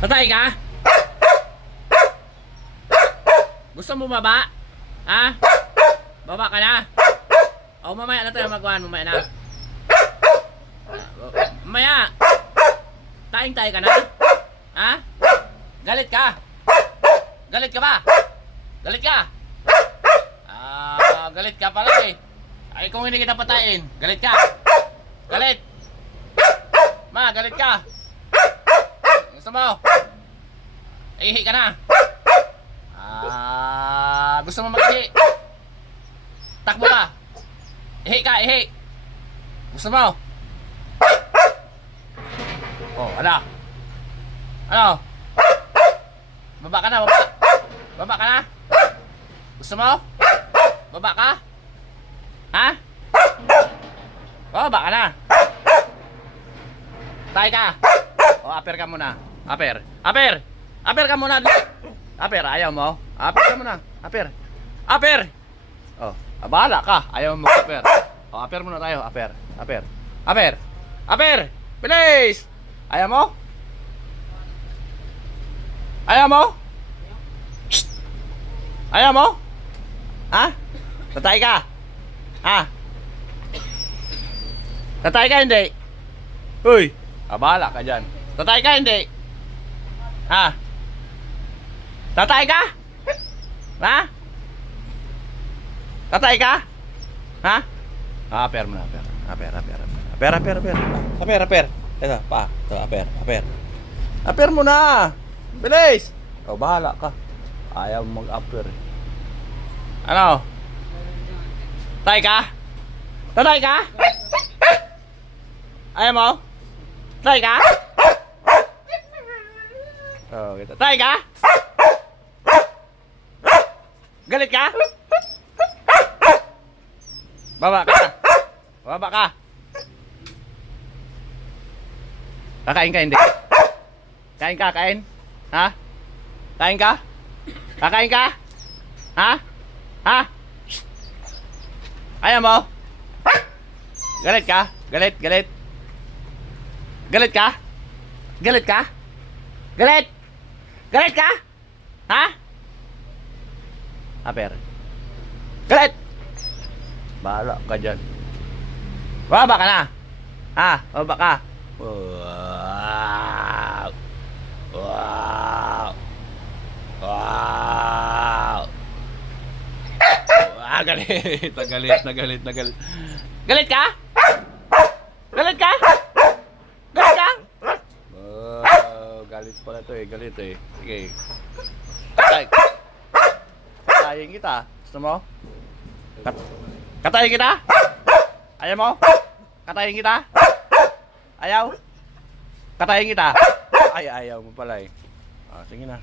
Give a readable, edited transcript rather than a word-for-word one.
Patay ka? Gusto mo baba? Ha? Baba ka na? O mamaya na tayo magkuhan, mamaya na. Mamaya. Taing-tay ka na? Ha? Galit ka? Galit ka ba? Galit ka? Galit ka pala eh. Ay kung hindi kita patayin, galit ka? Galit? Ma, galit ka? Gusto mo? Ihi ka na? Gusto mo mag-ihi? Takbo ka? Ihi ka, ihi. Gusto mo? Oh, ano? Ano? Baba ka na, baba. Baba ka na? Gusto mo? Baba ka? Ha? Baba ka na? Tay ka? O, aper ka muna. Aper. Aper! Aper ka muna. Aper, ayaw mo? Aper ka muna. Aper. Aper! Oh, bahala ka. Ayaw mo aper. O, aper muna tayo. Aper. Aper. Aper! Aper! Bilis! Ayaw mo? Ayaw mo? Shh! Ayaw mo? Ha? Tatay ka? Ha? Tatay ka hindi? Uy! Bahala ka dyan. Tatay ka hindi? Ha? Tatay ka? Ha? Tatay ka? Ha? Aper mo na, aper. Aper, aper, aper. Aper, aper, aper. Aper, aper. Ito, pa. Ito, aper, aper. Aper mo na! Bilis! O, bahala ka. Ayaw mag-aper eh. Ano? Tatay ka? Tatay ka? Ayaw mo? Tatay ka? Oh, gitu. Tatay ka? Galit ka? Baba ka. Baba ka. Kakain ka hindi? Kain ka, kain? Ha? Kain ka? Kakain ka? Ha? Ha? Shh. Ayaw mo? Galit ka? Galit, galit. Galit ka? Galit ka? Galit? Galit ka? Ha? Aper. Galit! Bahala ka dyan. Baba ka na! Ha? Baba ka! Wow! Wow! Wow! Galit! Nagalit, nagalit, nagalit. Galit ka? Galit ka? Galit ka? Galit pala to eh, galit eh. Sige. Katayin kita. Gusto mo? Katayin kita? Ayaw mo? Katayin kita? Ayaw? Katayin kita? Ay, ayaw mo pala eh. Sige na.